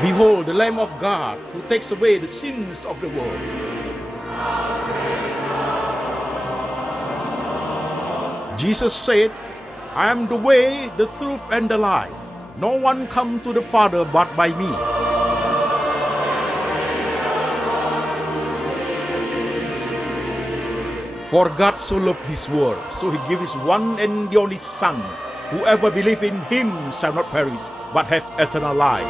Behold, the Lamb of God who takes away the sins of the world. Jesus said, I am the way, the truth, and the life. No one comes to the Father but by me. For God so loved this world, so he gave his one and the only Son. Whoever believes in him shall not perish, but have eternal life.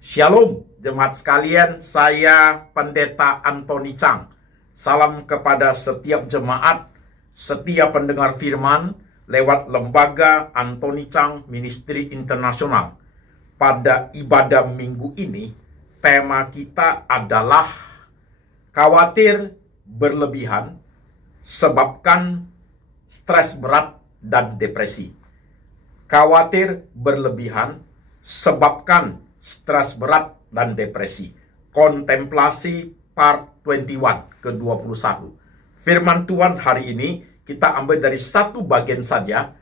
Shalom, jemaat sekalian, saya Pendeta Antoni Chang. Salam kepada setiap jemaat, setiap pendengar firman lewat lembaga Antoni Chang Ministry Internasional. Pada ibadah minggu ini, tema kita adalah khawatir berlebihan sebabkan stres berat dan depresi. Khawatir berlebihan sebabkan stres berat dan depresi. Kontemplasi part 21 ke-21. Firman Tuhan hari ini kita ambil dari satu bagian saja,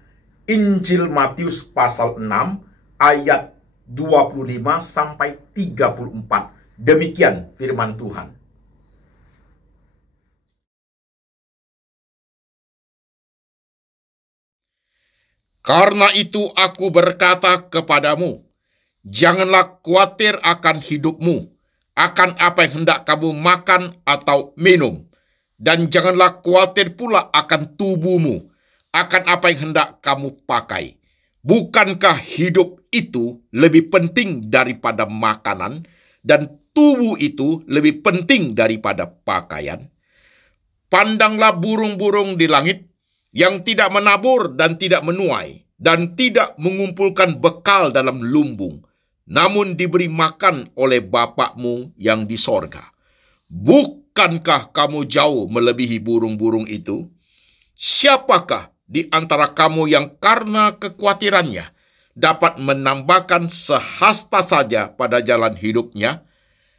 Injil Matius pasal 6 ayat 25 sampai 34. Demikian firman Tuhan. Karena itu aku berkata kepadamu, janganlah khawatir akan hidupmu, akan apa yang hendak kamu makan atau minum. Dan janganlah khawatir pula akan tubuhmu, akan apa yang hendak kamu pakai. Bukankah hidup itu lebih penting daripada makanan, dan tubuh itu lebih penting daripada pakaian? Pandanglah burung-burung di langit, yang tidak menabur dan tidak menuai, dan tidak mengumpulkan bekal dalam lumbung, namun diberi makan oleh Bapakmu yang di sorga. Bukankah kamu jauh melebihi burung-burung itu? Siapakah di antara kamu yang karena kekhawatirannya dapat menambahkan sehasta saja pada jalan hidupnya?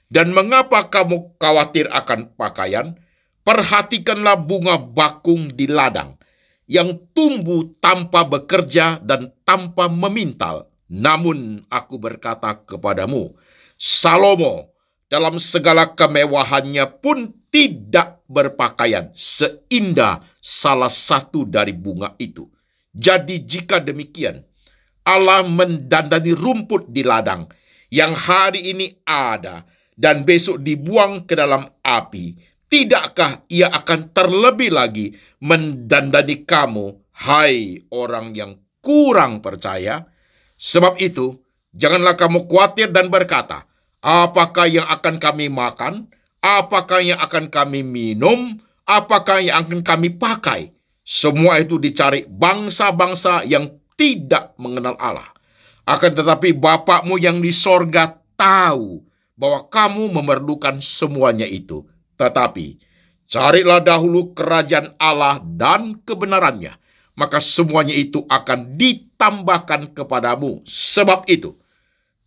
Dan mengapa kamu khawatir akan pakaian? Perhatikanlah bunga bakung di ladang, yang tumbuh tanpa bekerja dan tanpa memintal. Namun aku berkata kepadamu, Salomo dalam segala kemewahannya pun tidak berpakaian seindah salah satu dari bunga itu. Jadi jika demikian, Allah mendandani rumput di ladang yang hari ini ada dan besok dibuang ke dalam api. Tidakkah ia akan terlebih lagi mendandani kamu, hai orang yang kurang percaya? Sebab itu, janganlah kamu khawatir dan berkata, apakah yang akan kami makan? Apakah yang akan kami minum? Apakah yang akan kami pakai? Semua itu dicari bangsa-bangsa yang tidak mengenal Allah. Akan tetapi Bapakmu yang di sorga tahu bahwa kamu memerlukan semuanya itu. Tetapi, carilah dahulu kerajaan Allah dan kebenarannya, maka semuanya itu akan ditambahkan kepadamu. Sebab itu,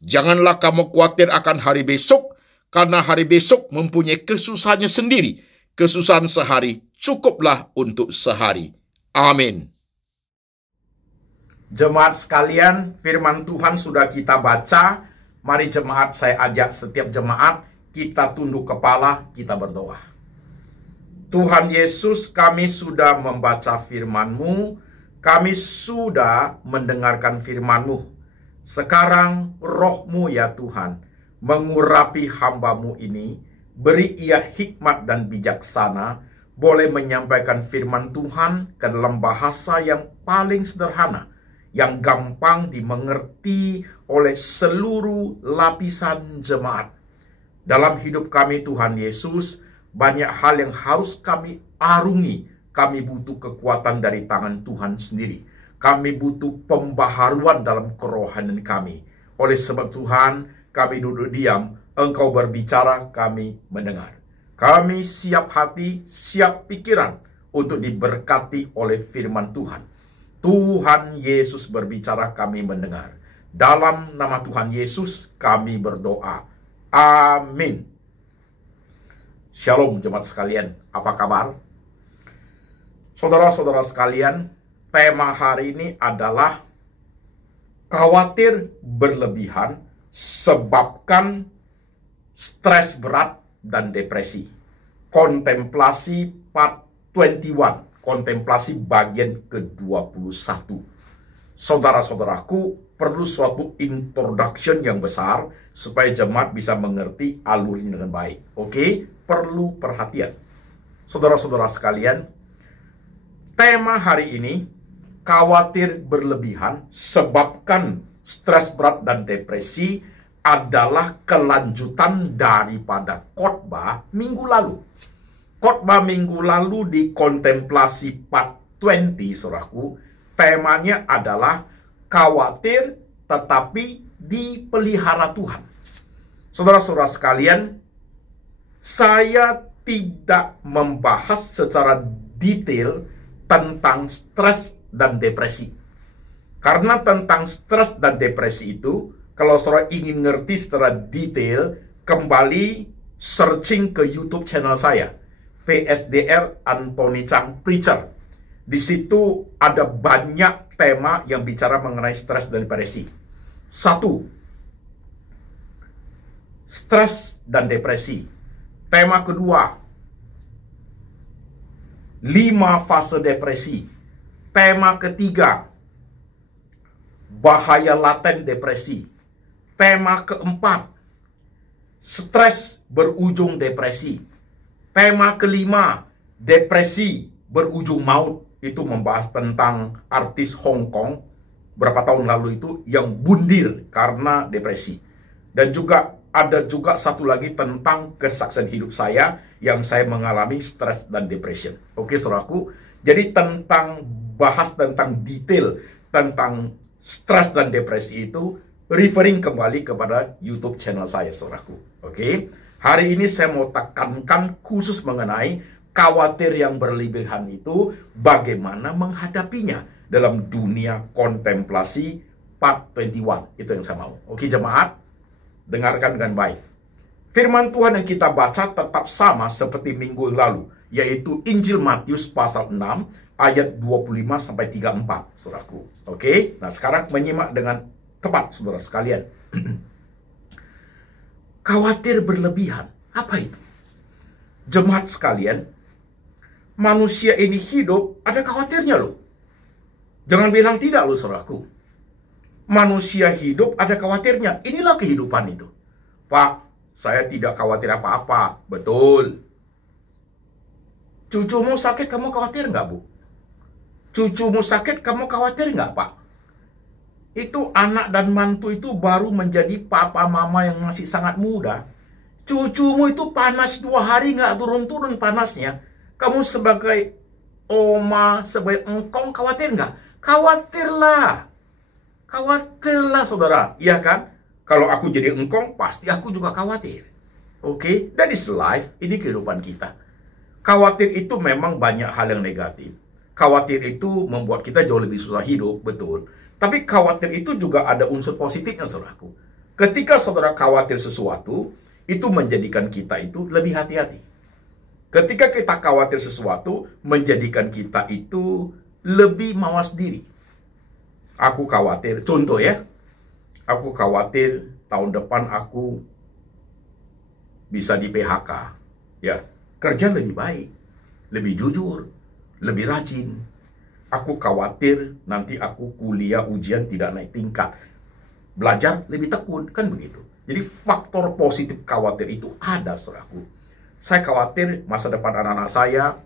janganlah kamu khawatir akan hari besok, karena hari besok mempunyai kesusahannya sendiri. Kesusahan sehari cukuplah untuk sehari. Amin. Jemaat sekalian, firman Tuhan sudah kita baca. Mari jemaat, saya ajak setiap jemaat, kita tunduk kepala, kita berdoa. Tuhan Yesus, kami sudah membaca firman-Mu, kami sudah mendengarkan firman-Mu. Sekarang roh-Mu ya Tuhan, mengurapi hamba-Mu ini, beri ia hikmat dan bijaksana, boleh menyampaikan firman Tuhan ke dalam bahasa yang paling sederhana, yang gampang dimengerti oleh seluruh lapisan jemaat. Dalam hidup kami Tuhan Yesus, banyak hal yang harus kami arungi. Kami butuh kekuatan dari tangan Tuhan sendiri. Kami butuh pembaharuan dalam kerohanian kami. Oleh sebab Tuhan, kami duduk diam, Engkau berbicara, kami mendengar. Kami siap hati, siap pikiran untuk diberkati oleh firman Tuhan. Tuhan Yesus berbicara, kami mendengar. Dalam nama Tuhan Yesus, kami berdoa. Amin. Shalom jemaat sekalian, apa kabar? Saudara-saudara sekalian, tema hari ini adalah Khawatir berlebihan sebabkan stres berat dan depresi. Kontemplasi part 21, kontemplasi bagian ke-21. Saudara-saudaraku, perlu suatu introduction yang besar supaya jemaat bisa mengerti alurnya dengan baik. Oke, perlu perhatian. Saudara-saudara sekalian, tema hari ini, khawatir berlebihan sebabkan stres berat dan depresi, adalah kelanjutan daripada khotbah minggu lalu. Khotbah minggu lalu di kontemplasi part 20, saudaraku, temanya adalah khawatir tetapi dipelihara Tuhan. Saudara-saudara sekalian, saya tidak membahas secara detail tentang stres dan depresi. Karena tentang stres dan depresi itu, kalau saudara ingin ngerti secara detail, kembali searching ke YouTube channel saya, PSDR Anthony Chang Preacher. Di situ ada banyak tema yang bicara mengenai stres dan depresi. 1. Stres dan depresi. Tema kedua, 5 fase depresi. Tema ketiga, bahaya laten depresi. Tema keempat, stres berujung depresi. Tema kelima, depresi berujung maut. Itu membahas tentang artis Hong Kong berapa tahun lalu itu yang bundir karena depresi. Dan juga ada juga satu lagi tentang kesaksian hidup saya yang saya mengalami stres dan depression. Oke, saudaraku. Jadi bahas tentang detail tentang stres dan depresi itu, referring kembali kepada YouTube channel saya, saudaraku. Oke. Hari ini saya mau tekankan khusus mengenai khawatir yang berlebihan itu, bagaimana menghadapinya dalam dunia kontemplasi part 21. Itu yang saya mau. Oke, jemaat, dengarkan dengan baik. Firman Tuhan yang kita baca tetap sama seperti minggu lalu, yaitu Injil Matius pasal 6 ayat 25 sampai 34, saudaraku. Oke, nah sekarang menyimak dengan tepat, saudara sekalian. Khawatir berlebihan, apa itu? Jemaat sekalian, manusia ini hidup ada khawatirnya loh. Jangan bilang tidak loh, saudaraku. Manusia hidup ada khawatirnya. Inilah kehidupan itu. Pak, saya tidak khawatir apa-apa. Betul. Cucumu sakit, kamu khawatir nggak, Bu? Cucumu sakit, kamu khawatir nggak, Pak? Itu anak dan mantu itu baru menjadi papa mama yang masih sangat muda. Cucumu itu panas 2 hari nggak turun-turun panasnya. Kamu sebagai oma, sebagai engkong khawatir nggak? Khawatirlah. Khawatirlah, saudara. Iya kan? Kalau aku jadi engkong, pasti aku juga khawatir. Oke? That is life. Ini kehidupan kita. Khawatir itu memang banyak hal yang negatif. Khawatir itu membuat kita jauh lebih susah hidup, betul. Tapi khawatir itu juga ada unsur positifnya, saudaraku. Ketika saudara khawatir sesuatu, itu menjadikan kita itu lebih hati-hati. Ketika kita khawatir sesuatu, menjadikan kita itu lebih mawas diri. Aku khawatir, contoh ya, aku khawatir tahun depan aku bisa di PHK. Ya, kerja lebih baik, lebih jujur, lebih rajin. Aku khawatir nanti aku kuliah ujian tidak naik tingkat. Belajar lebih tekun, kan begitu. Jadi faktor positif khawatir itu ada, saudaraku. Saya khawatir masa depan anak-anak saya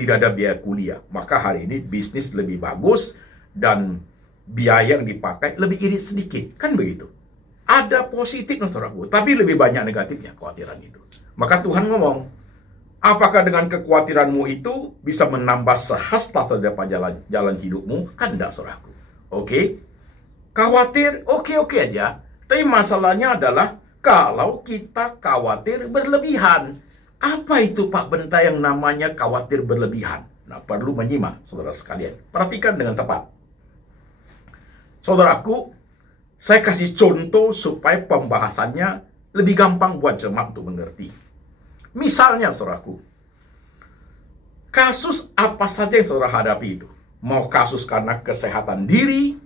tidak ada biaya kuliah. Maka hari ini bisnis lebih bagus dan biaya yang dipakai lebih irit sedikit. Kan begitu. Ada positifnya, saudaraku. Tapi lebih banyak negatifnya kekhawatiran itu. Maka Tuhan ngomong, apakah dengan kekhawatiranmu itu bisa menambah sehasta saja jalan hidupmu? Kan enggak, saudaraku. Oke? Khawatir, oke aja. Tapi masalahnya adalah kalau kita khawatir berlebihan. Apa itu, Pak Benta, yang namanya khawatir berlebihan? Nah, perlu menyimak, saudara sekalian. Perhatikan dengan tepat. Saudaraku, saya kasih contoh supaya pembahasannya lebih gampang buat jemaat untuk mengerti. Misalnya, saudaraku, kasus apa saja yang saudara hadapi itu. Mau kasus karena kesehatan diri,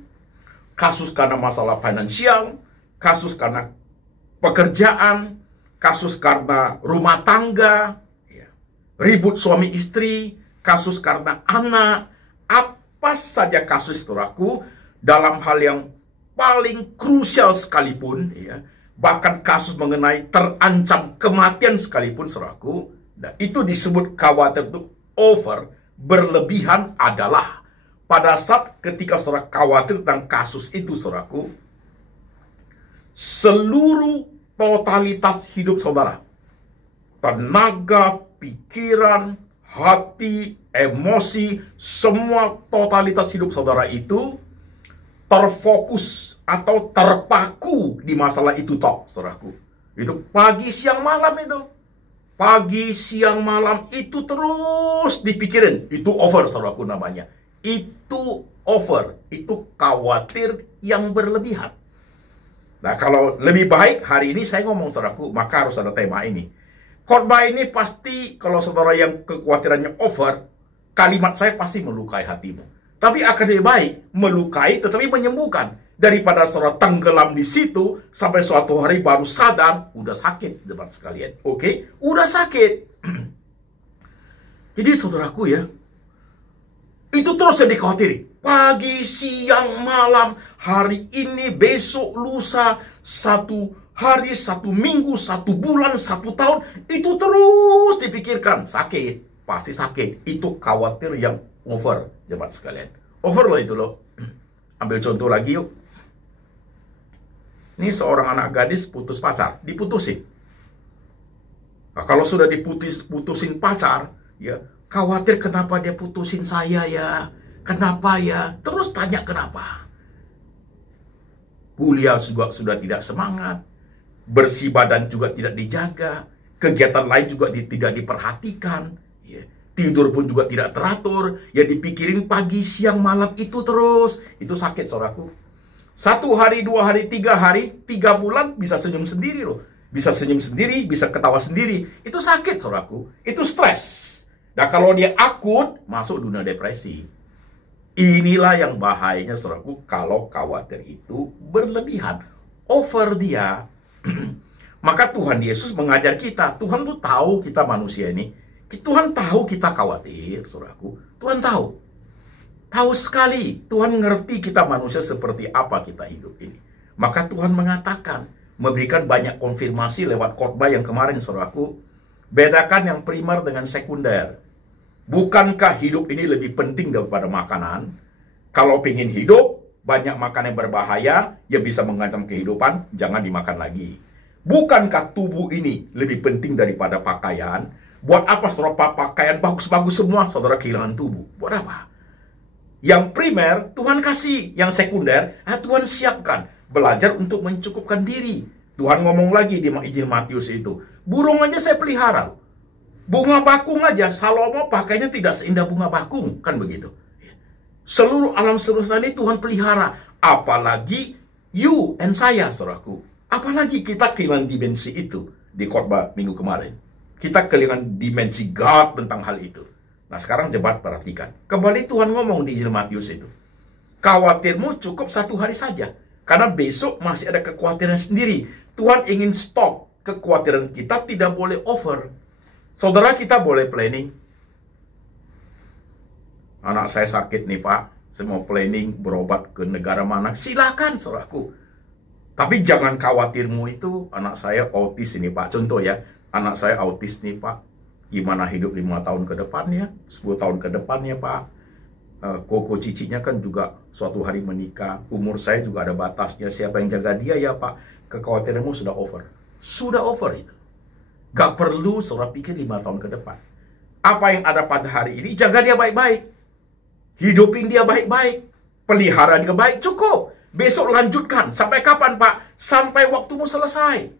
kasus karena masalah finansial, kasus karena pekerjaan, kasus karena rumah tangga, ribut suami istri, kasus karena anak, apa saja kasus saudaraku, dalam hal yang paling krusial sekalipun, bahkan kasus mengenai terancam kematian sekalipun saudaraku, nah, itu disebut khawatir itu over, berlebihan adalah pada saat ketika saudara khawatir tentang kasus itu, saudaraku, seluruh totalitas hidup saudara, tenaga, pikiran, hati, emosi, semua totalitas hidup saudara itu terfokus atau terpaku di masalah itu toh, saudaraku. Itu pagi, siang, malam itu. Pagi, siang, malam itu terus dipikirin. Itu over, saudaraku namanya. Itu over, itu khawatir yang berlebihan. Nah, kalau lebih baik hari ini saya ngomong saudaraku, maka harus ada tema ini. Khotbah ini pasti kalau saudara yang kekhawatirannya over, kalimat saya pasti melukai hatimu. Tapi akan lebih baik melukai tetapi menyembuhkan daripada saudara tenggelam di situ sampai suatu hari baru sadar udah sakit, teman sekalian. Oke, udah sakit. Jadi saudaraku ya, itu terus yang dikhawatiri. Pagi, siang, malam, hari ini, besok, lusa, satu hari, satu minggu, satu bulan, satu tahun, itu terus dipikirkan. Sakit, pasti sakit. Itu khawatir yang over, jemaat sekalian. Over loh itu loh. Ambil contoh lagi yuk. Ini seorang anak gadis putus pacar, diputusin. Nah, kalau sudah diputusin pacar, ya khawatir kenapa dia putusin saya ya, kenapa ya, terus tanya kenapa. Kuliah juga sudah tidak semangat, bersih badan juga tidak dijaga, kegiatan lain juga tidak diperhatikan, ya. Tidur pun juga tidak teratur, ya dipikirin pagi, siang, malam itu terus, itu sakit saudaraku. 1 hari, 2 hari, 3 hari, 3 bulan bisa senyum sendiri loh, bisa senyum sendiri, bisa ketawa sendiri, itu sakit saudaraku, itu stres. Nah, kalau dia akut, masuk dunia depresi. Inilah yang bahayanya, saudaraku, kalau khawatir itu berlebihan. Over dia. Maka Tuhan Yesus mengajar kita. Tuhan tuh tahu kita manusia ini. Tuhan tahu kita khawatir, saudaraku. Tuhan tahu. Tahu sekali. Tuhan ngerti kita manusia seperti apa kita hidup ini. Maka Tuhan mengatakan, memberikan banyak konfirmasi lewat khotbah yang kemarin, saudaraku. Bedakan yang primer dengan sekunder. Bukankah hidup ini lebih penting daripada makanan? Kalau ingin hidup, banyak makan yang berbahaya, yang bisa mengancam kehidupan, jangan dimakan lagi. Bukankah tubuh ini lebih penting daripada pakaian? Buat apa saudara pakaian bagus-bagus semua, saudara kehilangan tubuh? Buat apa? Yang primer, Tuhan kasih. Yang sekunder, Tuhan siapkan. Belajar untuk mencukupkan diri. Tuhan ngomong lagi di Injil Matius itu. Burung aja saya pelihara. Bunga bakung aja, Salomo pakainya tidak seindah bunga bakung. Kan begitu. Seluruh alam semesta ini Tuhan pelihara. Apalagi you and saya, saudaraku. Apalagi kita kehilangan dimensi itu di khotbah minggu kemarin. Kita kehilangan dimensi God tentang hal itu. Nah, sekarang jemaat perhatikan. Kembali Tuhan ngomong di Injil Matius itu. Khawatirmu cukup 1 hari saja. Karena besok masih ada kekhawatiran sendiri. Tuhan ingin stop. Kekhawatiran kita tidak boleh over. Saudara kita boleh planning. Anak saya sakit nih Pak. Saya mau planning berobat ke negara mana. Silakan saudaraku. Tapi jangan khawatirmu itu. Anak saya autis ini Pak. Contoh ya. Anak saya autis nih Pak. Gimana hidup 5 tahun ke depannya. 10 tahun ke depannya Pak. Koko cicinya kan juga suatu hari menikah. Umur saya juga ada batasnya. Siapa yang jaga dia ya Pak. Kekhawatiranmu sudah over. Sudah over itu. Gak perlu saudara pikir 5 tahun ke depan. Apa yang ada pada hari ini, jaga dia baik-baik. Hidupin dia baik-baik. Pelihara dia baik, cukup. Besok lanjutkan. Sampai kapan Pak? Sampai waktumu selesai.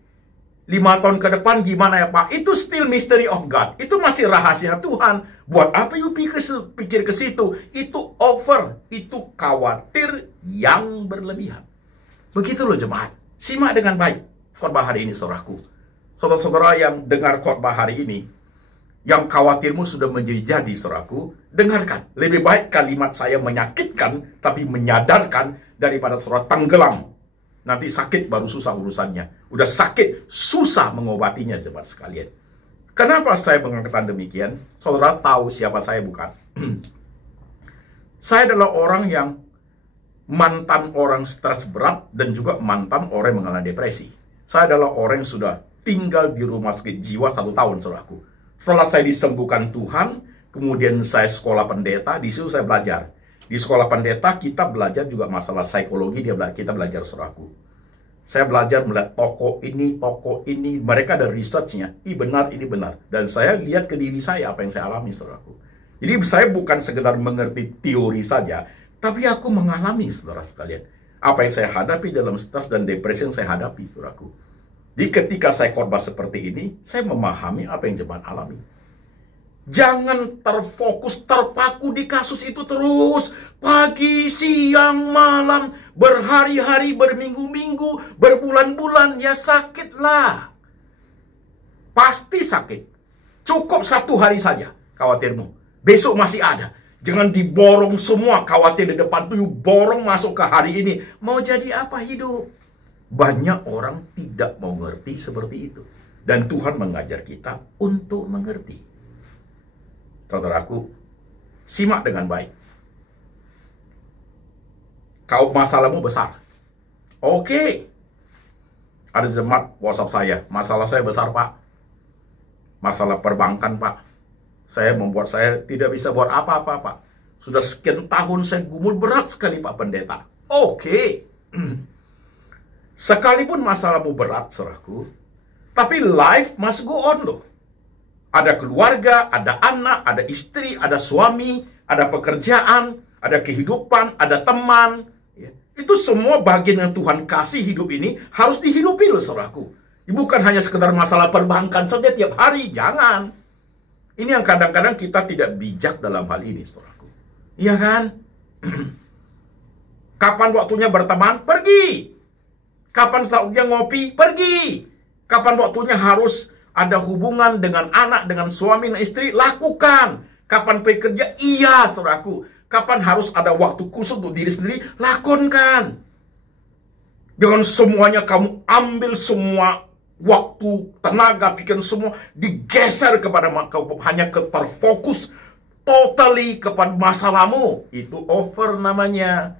5 tahun ke depan gimana ya Pak? Itu still mystery of God. Itu masih rahasia Tuhan. Buat apa you pikir ke situ? Itu over. Itu khawatir yang berlebihan. Begitu loh jemaat. Simak dengan baik khotbah hari ini saudaraku. Saudara-saudara yang dengar khotbah hari ini, yang khawatirmu sudah menjadi saudaraku, dengarkan. Lebih baik kalimat saya menyakitkan, tapi menyadarkan, daripada saudara tenggelam. Nanti sakit baru susah urusannya. Udah sakit, susah mengobatinya, jemaat sekalian. Kenapa saya mengatakan demikian? Saudara tahu siapa saya bukan? Saya adalah orang yang mantan orang stres berat dan juga mantan orang yang mengalami depresi. Saya adalah orang yang sudah tinggal di rumah sakit jiwa 1 tahun, saudaraku. Setelah saya disembuhkan Tuhan, kemudian saya sekolah pendeta, di situ saya belajar. Di sekolah pendeta kita belajar juga masalah psikologi, kita belajar, saudaraku. Saya belajar melihat toko ini, mereka ada researchnya, ini benar. Dan saya lihat ke diri saya apa yang saya alami, saudaraku. Jadi saya bukan sekedar mengerti teori saja, tapi aku mengalami, saudara sekalian. Apa yang saya hadapi dalam stres dan depresi yang saya hadapi, saudaraku. Jadi ketika saya khotbah seperti ini, saya memahami apa yang jemaat alami. Jangan terfokus, terpaku di kasus itu terus. Pagi, siang, malam, berhari-hari, berminggu-minggu, berbulan-bulan, ya sakitlah. Pasti sakit. Cukup 1 hari saja khawatirmu. Besok masih ada. Jangan diborong semua khawatir di depan tuh, borong masuk ke hari ini. Mau jadi apa hidup? Banyak orang tidak mau ngerti seperti itu. Dan Tuhan mengajar kita untuk mengerti. Saudaraku, simak dengan baik. Kau masalahmu besar. Oke. Ada jemaat WhatsApp saya. Masalah saya besar, Pak. Masalah perbankan, Pak. Membuat saya tidak bisa buat apa-apa, Pak. Sudah sekian tahun saya gumul berat sekali, Pak Pendeta. Oke. Sekalipun masalahmu berat, saudaraku, tapi life must go on loh. Ada keluarga, ada anak, ada istri, ada suami, ada pekerjaan, ada kehidupan, ada teman. Ya. Itu semua bagian yang Tuhan kasih hidup ini harus dihidupi loh, saudaraku. Bukan hanya sekedar masalah perbankan saja tiap hari, jangan. Ini yang kadang-kadang kita tidak bijak dalam hal ini, saudaraku. Iya kan? Kapan waktunya berteman? Pergi. Kapan saatnya ngopi? Pergi. Kapan waktunya harus ada hubungan dengan anak, dengan suami dan istri? Lakukan. Kapan pergi kerja? Iya, saudaraku. Kapan harus ada waktu khusus untuk diri sendiri? Lakukan. Jangan semuanya kamu ambil semua waktu, tenaga, pikiran semua digeser kepada hanya terfokus totally kepada masalahmu. Itu over namanya.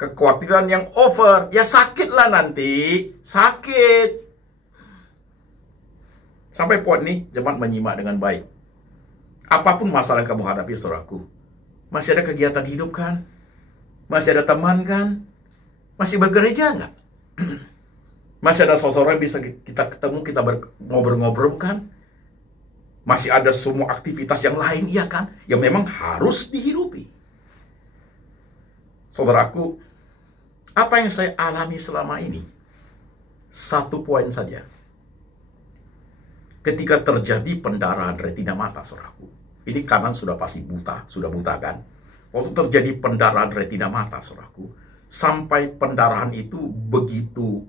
Kekhawatiran yang over, ya sakitlah nanti. Sakit. Sampai poin ini, jemaat menyimak dengan baik. Apapun masalah yang kamu hadapi, saudaraku, masih ada kegiatan hidup kan? Masih ada teman kan? Masih bergereja nggak? Masih ada sosok yang bisa kita ketemu, kita ngobrol-ngobrol kan? Masih ada semua aktivitas yang lain, iya kan? Yang memang harus dihidupi. Saudaraku, apa yang saya alami selama ini? 1 poin saja. Ketika terjadi pendarahan retina mata, saudaraku. Ini kanan sudah pasti buta, sudah buta kan? Waktu terjadi pendarahan retina mata, saudaraku. Sampai pendarahan itu begitu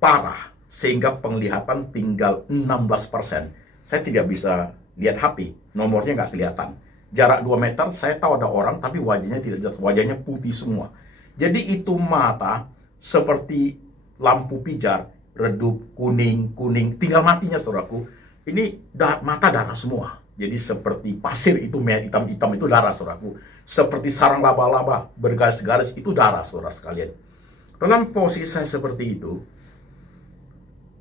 parah, sehingga penglihatan tinggal 16%. Saya tidak bisa lihat HP, nomornya nggak kelihatan. Jarak 2 meter, saya tahu ada orang, tapi wajahnya tidak jelas, wajahnya putih semua. Jadi itu mata seperti lampu pijar, redup, kuning, tinggal matinya, saudaraku. Ini mata darah semua. Jadi seperti pasir itu, hitam-hitam itu darah, saudaraku. Seperti sarang laba-laba, bergaris-garis, itu darah, saudara sekalian. Dalam posisi saya seperti itu,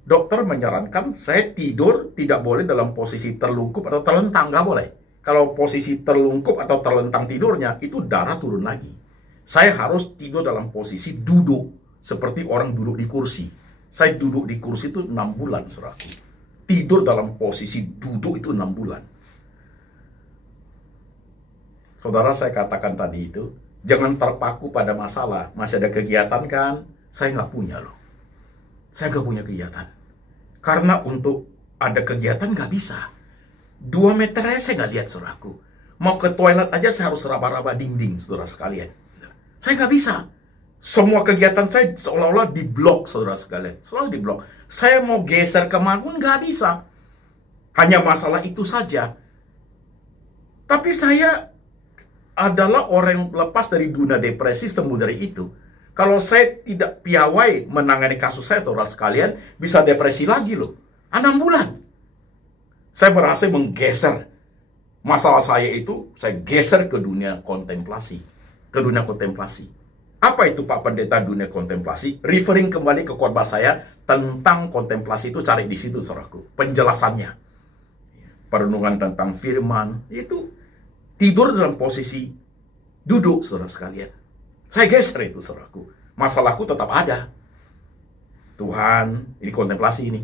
dokter menyarankan saya tidur tidak boleh dalam posisi terlungkup atau terlentang, nggak boleh. Kalau posisi terlungkup atau terlentang tidurnya, itu darah turun lagi. Saya harus tidur dalam posisi duduk, seperti orang duduk di kursi. Saya duduk di kursi itu 6 bulan, saudaraku. Tidur dalam posisi duduk itu 6 bulan. Saudara, saya katakan tadi itu, jangan terpaku pada masalah. Masih ada kegiatan kan? Saya nggak punya loh. Saya nggak punya kegiatan. Karena untuk ada kegiatan nggak bisa. 2 meter aja saya nggak lihat, saudaraku. Mau ke toilet aja saya harus raba-raba dinding, saudara sekalian. Saya nggak bisa. Semua kegiatan saya seolah-olah diblok, saudara sekalian. Selalu diblok. Saya mau geser kemana pun nggak bisa. Hanya masalah itu saja. Tapi saya adalah orang yang lepas dari dunia depresi, sembuh dari itu. Kalau saya tidak piawai menangani kasus saya, saudara sekalian, bisa depresi lagi loh. 6 bulan. Saya berhasil menggeser masalah saya itu, saya geser ke dunia kontemplasi. Ke dunia kontemplasi. Apa itu Pak Pendeta dunia kontemplasi? Referring kembali ke khotbah saya tentang kontemplasi itu, cari di situ saudaraku. Penjelasannya. Perenungan tentang firman, itu tidur dalam posisi duduk, saudara sekalian. Saya geser itu, saudaraku. Masalahku tetap ada. Tuhan, ini kontemplasi ini.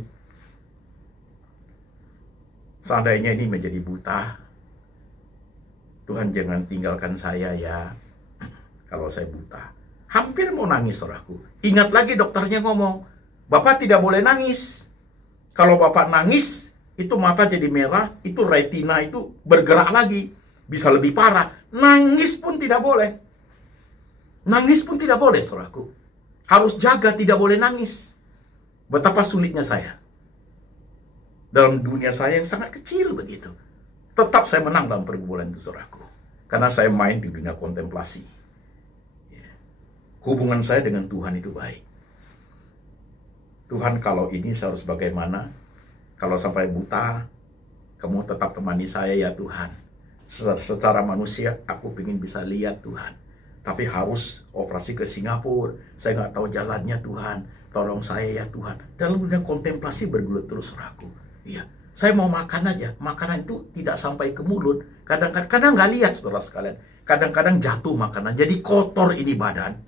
Seandainya ini menjadi buta, Tuhan jangan tinggalkan saya ya, kalau saya buta. Hampir mau nangis, saudaraku. Ingat lagi dokternya ngomong, Bapak tidak boleh nangis. Kalau Bapak nangis, itu mata jadi merah, itu retina itu bergerak lagi. Bisa lebih parah. Nangis pun tidak boleh. Nangis pun tidak boleh, saudaraku. Harus jaga, tidak boleh nangis. Betapa sulitnya saya. Dalam dunia saya yang sangat kecil begitu. Tetap saya menang dalam pergumulan itu, saudaraku. Karena saya main di dunia kontemplasi. Hubungan saya dengan Tuhan itu baik. Tuhan, kalau ini saya harus bagaimana? Kalau sampai buta, kamu tetap temani saya ya Tuhan. Secara manusia, aku ingin bisa lihat Tuhan. Tapi harus operasi ke Singapura. Saya nggak tahu jalannya Tuhan. Tolong saya ya Tuhan. Dalam dunia kontemplasi bergulut terus, saudaraku. Iya. Saya mau makan aja. Makanan itu tidak sampai ke mulut. Kadang-kadang nggak lihat, saudara sekalian. Kadang-kadang jatuh makanan. Jadi kotor ini badan.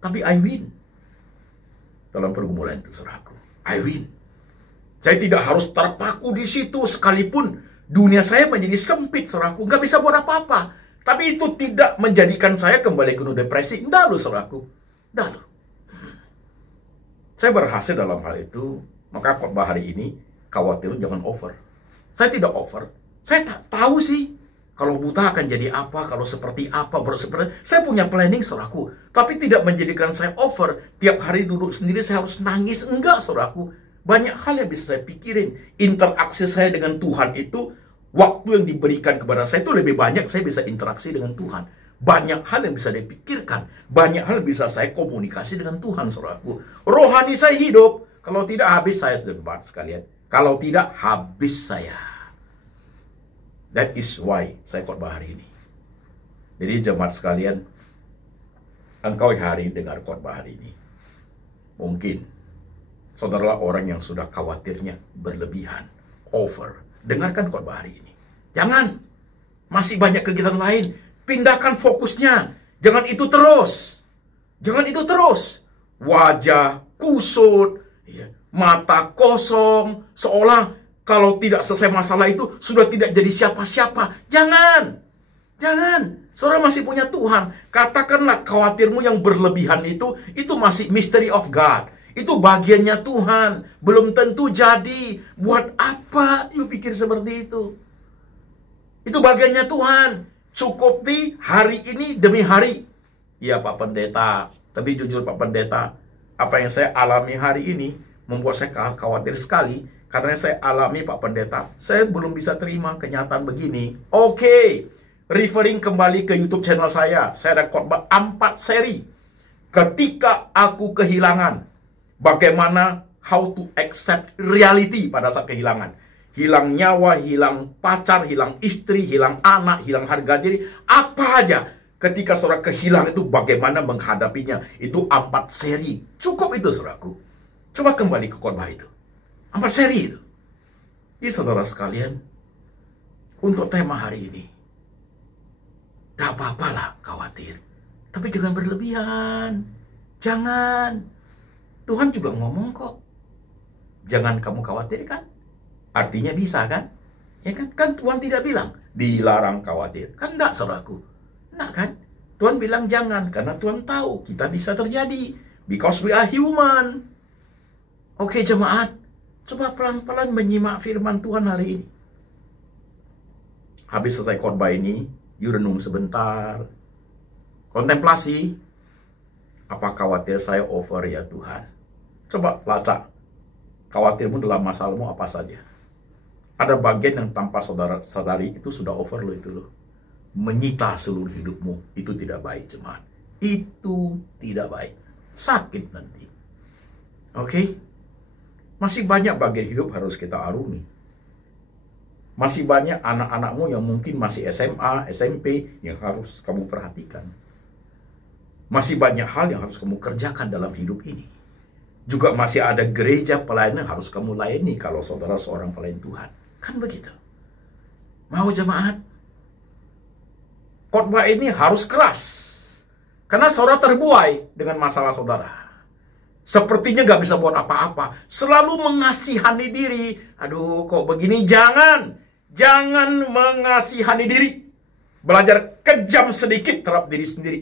Tapi I win. Dalam pergumulan itu, saudaraku. I win. Saya tidak harus terpaku di situ. Sekalipun dunia saya menjadi sempit, saudaraku. Nggak bisa buat apa-apa. Tapi itu tidak menjadikan saya kembali ke depresi. Nggak loh, saudaraku. Nggak loh. Saya berhasil dalam hal itu. Maka khotbah hari ini, khawatir jangan over. Saya tidak over. Saya tak tahu sih. Kalau buta akan jadi apa, kalau seperti apa, saya punya planning, saudaraku. Tapi tidak menjadikan saya over. Tiap hari duduk sendiri saya harus nangis. Enggak, saudaraku. Banyak hal yang bisa saya pikirin. Interaksi saya dengan Tuhan itu, waktu yang diberikan kepada saya itu lebih banyak saya bisa interaksi dengan Tuhan. Banyak hal yang bisa dipikirkan. Banyak hal yang bisa saya komunikasi dengan Tuhan, saudaraku. Rohani saya hidup. Kalau tidak, habis saya, saudara sekalian. Kalau tidak, habis saya. That is why saya khotbah hari ini. Jadi jemaat sekalian, engkau hari ini dengar khotbah hari ini. Mungkin saudara orang yang sudah khawatirnya berlebihan, over. Dengarkan khotbah hari ini. Jangan. Masih banyak kegiatan lain. Pindahkan fokusnya. Jangan itu terus. Jangan itu terus. Wajah kusut, mata kosong, seolah kalau tidak selesai masalah itu sudah tidak jadi siapa-siapa. Jangan. Jangan. Saudara masih punya Tuhan. Katakanlah khawatirmu yang berlebihan itu masih mystery of God. Itu bagiannya Tuhan. Belum tentu jadi. Buat apa you pikir seperti itu? Itu bagiannya Tuhan. Cukupi hari ini demi hari. Ya Pak Pendeta. Tapi jujur Pak Pendeta, apa yang saya alami hari ini membuat saya khawatir sekali. Karena saya alami Pak Pendeta, saya belum bisa terima kenyataan begini. Oke, referring kembali ke YouTube channel saya ada khotbah 4 seri. Ketika aku kehilangan, bagaimana how to accept reality pada saat kehilangan. Hilang nyawa, hilang pacar, hilang istri, hilang anak, hilang harga diri, apa aja. Ketika saudara kehilangan itu bagaimana menghadapinya. Itu 4 seri. Cukup itu, saudaraku. Coba kembali ke khotbah itu. 4 seri itu. Jadi saudara sekalian, untuk tema hari ini, gak apa-apalah khawatir. Tapi jangan berlebihan. Jangan. Tuhan juga ngomong kok. Jangan kamu khawatir kan? Artinya bisa kan? Ya kan? Kan Tuhan tidak bilang dilarang khawatir. Kan enggak, saudaraku. Enggak kan? Tuhan bilang jangan. Karena Tuhan tahu kita bisa terjadi. Because we are human. Oke jemaat. Coba pelan-pelan menyimak firman Tuhan hari ini. Habis selesai khotbah ini, you renung sebentar. Kontemplasi. Apa khawatir saya over ya Tuhan? Coba lacak. Khawatirmu dalam masalahmu apa saja. Ada bagian yang tanpa saudara-saudari itu sudah over lo itu loh. Menyita seluruh hidupmu. Itu tidak baik jemaat. Itu tidak baik. Sakit nanti. Oke? Masih banyak bagian hidup harus kita arungi. Masih banyak anak-anakmu yang mungkin masih SMA, SMP yang harus kamu perhatikan. Masih banyak hal yang harus kamu kerjakan dalam hidup ini. Juga masih ada gereja pelayanan yang harus kamu layani kalau saudara seorang pelayan Tuhan. Kan begitu. Mau jemaat? Khotbah ini harus keras. Karena saudara terbuai dengan masalah saudara. Sepertinya gak bisa buat apa-apa. Selalu mengasihani diri. Aduh, kok begini? Jangan mengasihani diri. Belajar kejam sedikit terhadap diri sendiri.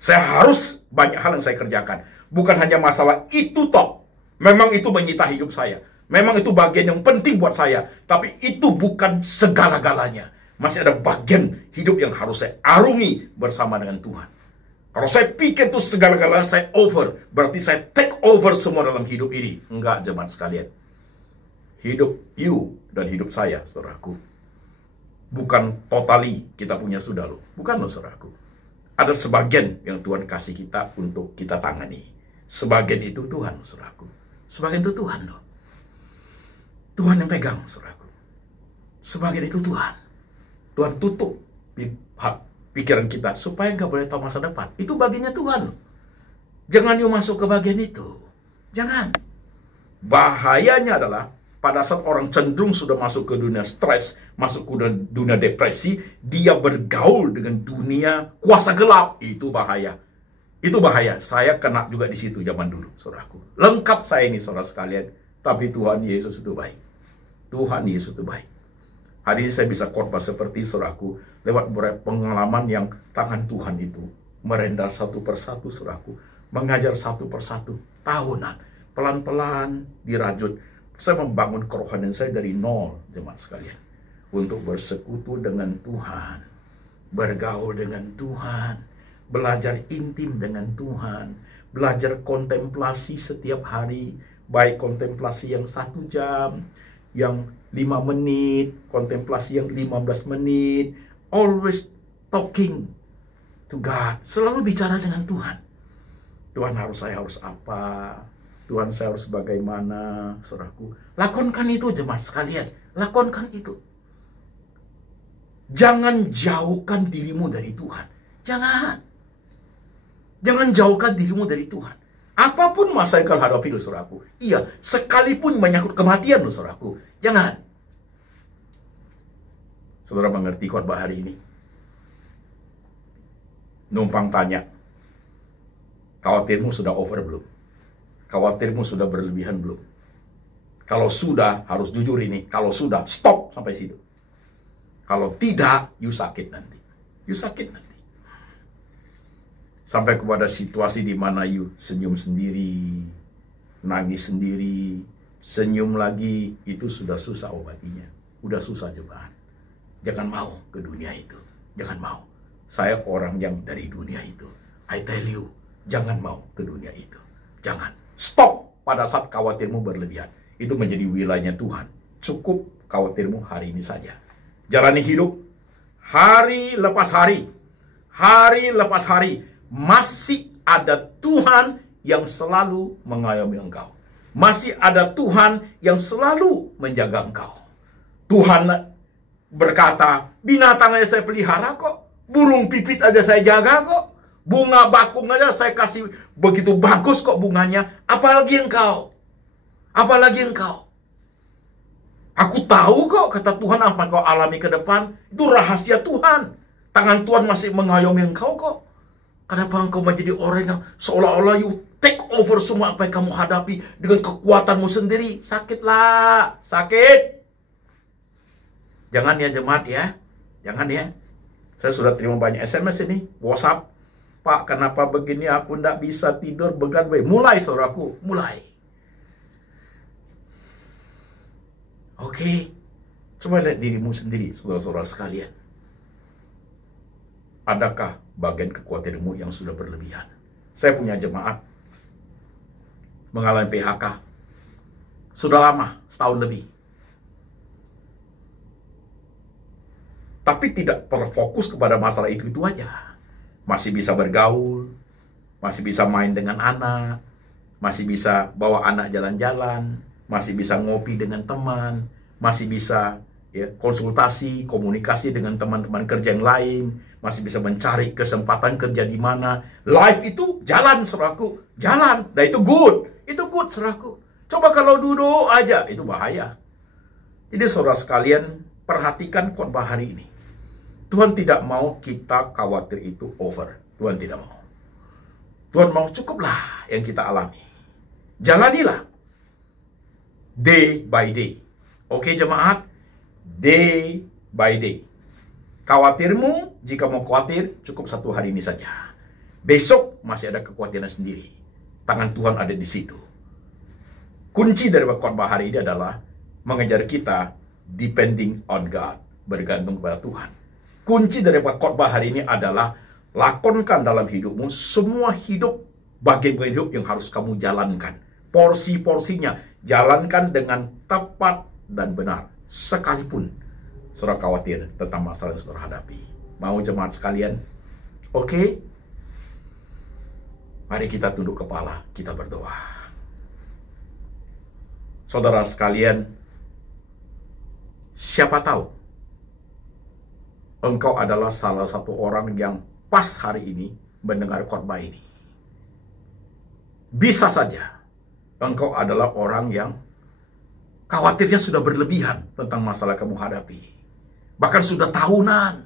Saya harus banyak hal yang saya kerjakan. Bukan hanya masalah itu toh. Memang itu menyita hidup saya. Memang itu bagian yang penting buat saya. Tapi itu bukan segala-galanya. Masih ada bagian hidup yang harus saya arungi bersama dengan Tuhan. Kalau saya pikir itu segala-galanya saya over, berarti saya take over semua dalam hidup ini. Enggak, jemaat sekalian. Hidup you dan hidup saya, saudaraku, bukan totally kita punya sudah loh. Bukan loh, saudaraku. Ada sebagian yang Tuhan kasih kita untuk kita tangani. Sebagian itu Tuhan, saudaraku. Sebagian itu Tuhan loh. Tuhan yang pegang, saudaraku. Sebagian itu Tuhan. Tuhan tutup pikiran kita supaya nggak boleh tahu masa depan. Itu bagiannya Tuhan. Jangan you masuk ke bagian itu. Jangan. Bahayanya adalah pada saat orang cenderung sudah masuk ke dunia stres, masuk ke dunia depresi, dia bergaul dengan dunia kuasa gelap. Itu bahaya. Itu bahaya. Saya kena juga di situ zaman dulu, saudaraku. Lengkap saya ini, saudara sekalian. Tapi Tuhan Yesus itu baik. Tuhan Yesus itu baik. Hari ini saya bisa khotbah seperti saudaraku lewat beberapa pengalaman yang tangan Tuhan itu merendah satu persatu, saudaraku, mengajar satu persatu tahunan, pelan-pelan dirajut. Saya membangun kerohanian saya dari nol, jemaat sekalian, untuk bersekutu dengan Tuhan, bergaul dengan Tuhan, belajar intim dengan Tuhan, belajar kontemplasi setiap hari, baik kontemplasi yang 1 jam, yang 5 menit, kontemplasi yang 15 menit, always talking to God, selalu bicara dengan Tuhan. Tuhan saya harus apa? Tuhan saya harus bagaimana, saudaraku. Lakukan itu, jemaat sekalian. Lakukan itu. Jangan jauhkan dirimu dari Tuhan. Jangan. Jangan jauhkan dirimu dari Tuhan. Apapun masa yang kau hadapi, loh, saudaraku. Iya, sekalipun menyangkut kematian, loh, saudaraku. Jangan. Saudara mengerti khotbah hari ini? Numpang tanya, khawatirmu sudah over belum? Khawatirmu sudah berlebihan belum? Kalau sudah, harus jujur ini. Kalau sudah, stop sampai situ. Kalau tidak, you sakit nanti. You sakit nanti. Sampai kepada situasi di mana you senyum sendiri, nangis sendiri, senyum lagi, itu sudah susah obatinya. Udah susah jemaat. Jangan mau ke dunia itu. Jangan mau. Saya orang yang dari dunia itu. I tell you, jangan mau ke dunia itu. Jangan. Stop pada saat khawatirmu berlebihan. Itu menjadi wilayahnya Tuhan. Cukup khawatirmu hari ini saja. Jalani hidup hari lepas hari. Hari lepas hari. Masih ada Tuhan yang selalu mengayomi engkau. Masih ada Tuhan yang selalu menjaga engkau. Tuhan berkata, binatang aja saya pelihara kok. Burung pipit aja saya jaga kok. Bunga bakung aja saya kasih begitu bagus kok bunganya. Apalagi engkau. Apalagi engkau. Aku tahu kok, kata Tuhan, apa kau alami ke depan. Itu rahasia Tuhan. Tangan Tuhan masih mengayomi engkau kok. Kenapa engkau menjadi orang yang seolah-olah you take over semua apa yang kamu hadapi dengan kekuatanmu sendiri? Sakitlah, sakit. Jangan ya jemaat ya. Jangan ya. Saya sudah terima banyak SMS ini, WhatsApp. Pak, kenapa begini? Aku tidak bisa tidur, begadang. Mulai, saudaraku, mulai. Oke, coba lihat dirimu sendiri, saudara-saudara sekalian. Adakah bagian kekhawatiranmu yang sudah berlebihan? Saya punya jemaat mengalami PHK. Sudah lama, setahun lebih. Tapi tidak terfokus kepada masalah itu aja. masih bisa bergaul, masih bisa main dengan anak, masih bisa bawa anak jalan-jalan, masih bisa ngopi dengan teman, masih bisa konsultasi, komunikasi dengan teman-teman kerja yang lain, masih bisa mencari kesempatan kerja di mana. Life itu jalan, saudaraku, jalan. Nah itu good, saudaraku. Coba kalau duduk aja, itu bahaya. Jadi saudara sekalian, perhatikan khotbah hari ini. Tuhan tidak mau kita khawatir itu over. Tuhan tidak mau. Tuhan mau cukuplah yang kita alami. Jalanilah. Day by day. Oke jemaat? Day by day. Khawatirmu, jika mau khawatir, cukup 1 hari ini saja. Besok masih ada kekhawatiran sendiri. Tangan Tuhan ada di situ. Kunci dari khotbah hari ini adalah mengejar kita depending on God. Bergantung kepada Tuhan. Kunci dari khotbah hari ini adalah lakonkan dalam hidupmu semua bagian-bagian hidup yang harus kamu jalankan. Porsi-porsinya jalankan dengan tepat dan benar. Sekalipun saudara khawatir tentang masalah yang saudara hadapi. Mau jemaat sekalian? Oke? Mari kita tunduk kepala, kita berdoa. Saudara sekalian, siapa tahu engkau adalah salah satu orang yang pas hari ini mendengar khotbah ini. Bisa saja engkau adalah orang yang khawatirnya sudah berlebihan tentang masalah kamu hadapi. Bahkan sudah tahunan.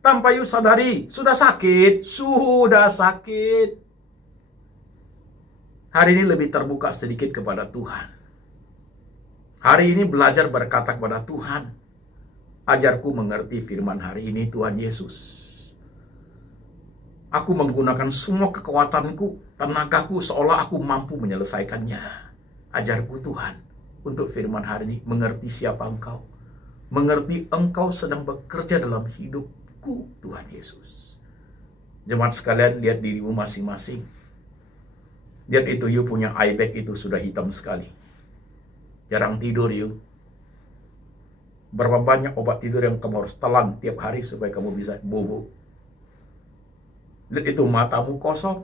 Tanpa you sadari, sudah sakit. Hari ini lebih terbuka sedikit kepada Tuhan. Hari ini belajar berkata kepada Tuhan, ajarku mengerti firman hari ini Tuhan Yesus. Aku menggunakan semua kekuatanku, tenagaku seolah aku mampu menyelesaikannya. Ajarku Tuhan untuk firman hari ini, mengerti siapa Engkau. Mengerti Engkau sedang bekerja dalam hidupku Tuhan Yesus. Jemaat sekalian, lihat dirimu masing-masing. Lihat itu, you punya eye bag itu sudah hitam sekali. Jarang tidur you. Berapa banyak obat tidur yang kamu harus telan tiap hari supaya kamu bisa bobo. Lihat itu, matamu kosong.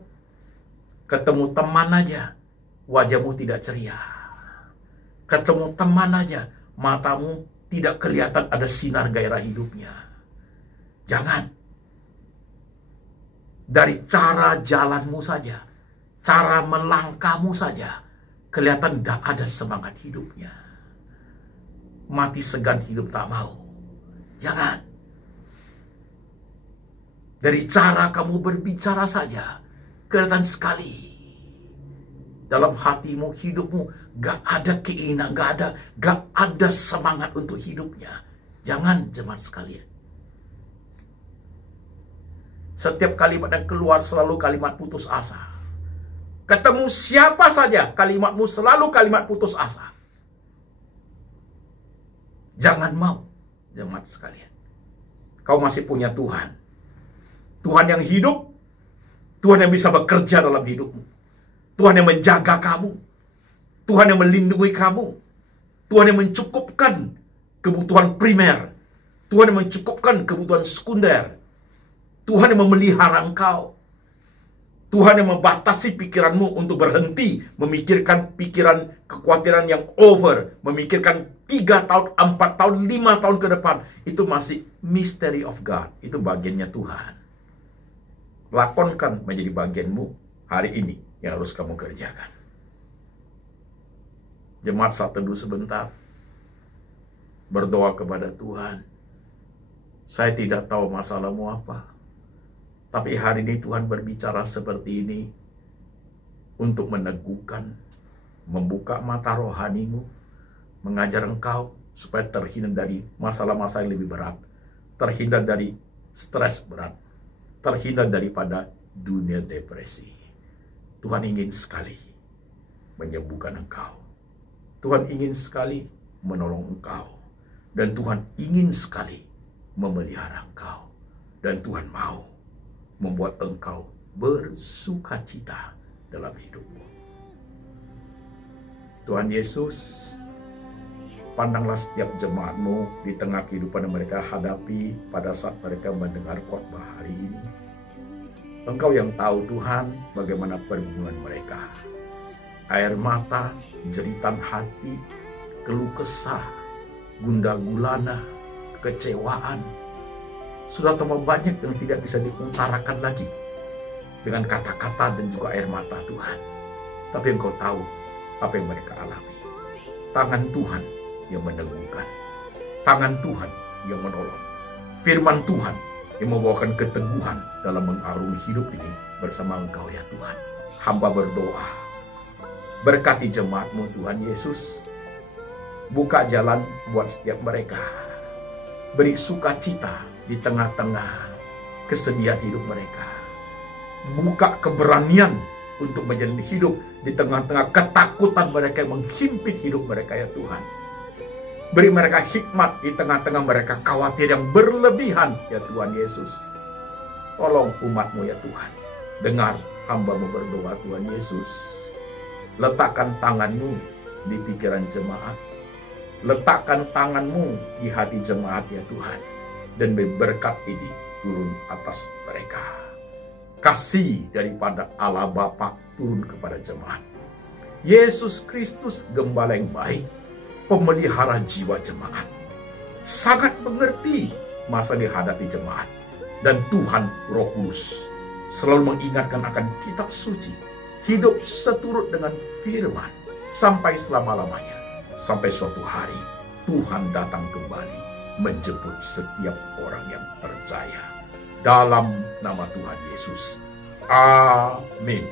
Ketemu teman aja, wajahmu tidak ceria. Ketemu teman aja, matamu tidak kelihatan ada sinar gairah hidupnya. Jangan. Dari cara jalanmu saja, cara melangkahmu saja, kelihatan tidak ada semangat hidupnya. Mati segan hidup tak mau. Jangan. Dari cara kamu berbicara saja, kelihatan sekali. Dalam hatimu, hidupmu, gak ada keinginan, gak ada semangat untuk hidupnya. Jangan, jemaat sekalian. Setiap kalimat yang keluar selalu kalimat putus asa. Ketemu siapa saja, kalimatmu selalu kalimat putus asa. Jangan mau, jemaat sekalian. Kau masih punya Tuhan. Tuhan yang hidup, Tuhan yang bisa bekerja dalam hidupmu. Tuhan yang menjaga kamu. Tuhan yang melindungi kamu. Tuhan yang mencukupkan kebutuhan primer. Tuhan yang mencukupkan kebutuhan sekunder. Tuhan yang memelihara engkau. Tuhan yang membatasi pikiranmu untuk berhenti memikirkan pikiran kekhawatiran yang over. Memikirkan 3 tahun, 4 tahun, 5 tahun ke depan. Itu masih mystery of God. Itu bagiannya Tuhan. Lakonkan menjadi bagianmu hari ini yang harus kamu kerjakan. Jemaat, saat teduh sebentar. Berdoa kepada Tuhan. Saya tidak tahu masalahmu apa. Tapi hari ini Tuhan berbicara seperti ini untuk meneguhkan, membuka mata rohanimu, mengajar engkau supaya terhindar dari masalah-masalah yang lebih berat, terhindar dari stres berat, terhindar daripada dunia depresi. Tuhan ingin sekali menyembuhkan engkau. Tuhan ingin sekali menolong engkau. Dan Tuhan ingin sekali memelihara engkau. Dan Tuhan mau membuat engkau bersukacita dalam hidupmu. Tuhan Yesus, pandanglah setiap jemaatmu di tengah kehidupan yang mereka hadapi pada saat mereka mendengar khotbah hari ini. Engkau yang tahu Tuhan bagaimana pergumulan mereka. Air mata, jeritan hati, keluh kesah, gundah gulana, kekecewaan. Sudah terlalu banyak yang tidak bisa diutarakan lagi dengan kata-kata dan juga air mata Tuhan. Tapi Engkau tahu apa yang mereka alami. Tangan Tuhan yang meneguhkan. Tangan Tuhan yang menolong. Firman Tuhan yang membawakan keteguhan dalam mengarungi hidup ini bersama Engkau ya Tuhan. Hamba berdoa, berkati jemaat-Mu Tuhan Yesus. Buka jalan buat setiap mereka. Beri sukacita di tengah-tengah kesedihan hidup mereka. Buka keberanian untuk menjalani hidup di tengah-tengah ketakutan mereka yang menghimpit hidup mereka ya Tuhan. Beri mereka hikmat di tengah-tengah mereka khawatir yang berlebihan ya Tuhan Yesus. Tolong umat-Mu ya Tuhan. Dengar hamba-Mu berdoa Tuhan Yesus. Letakkan tangan-Mu di pikiran jemaat. Letakkan tangan-Mu di hati jemaat ya Tuhan. Dan beri berkat ini turun atas mereka. Kasih daripada Allah Bapa turun kepada jemaat. Yesus Kristus gembala yang baik, pemelihara jiwa jemaat, sangat mengerti masa dihadapi jemaat. Dan Tuhan Roh Kudus selalu mengingatkan akan kitab suci, hidup seturut dengan firman sampai selama-lamanya. Sampai suatu hari Tuhan datang kembali menjemput setiap orang yang percaya. Dalam nama Tuhan Yesus. Amin.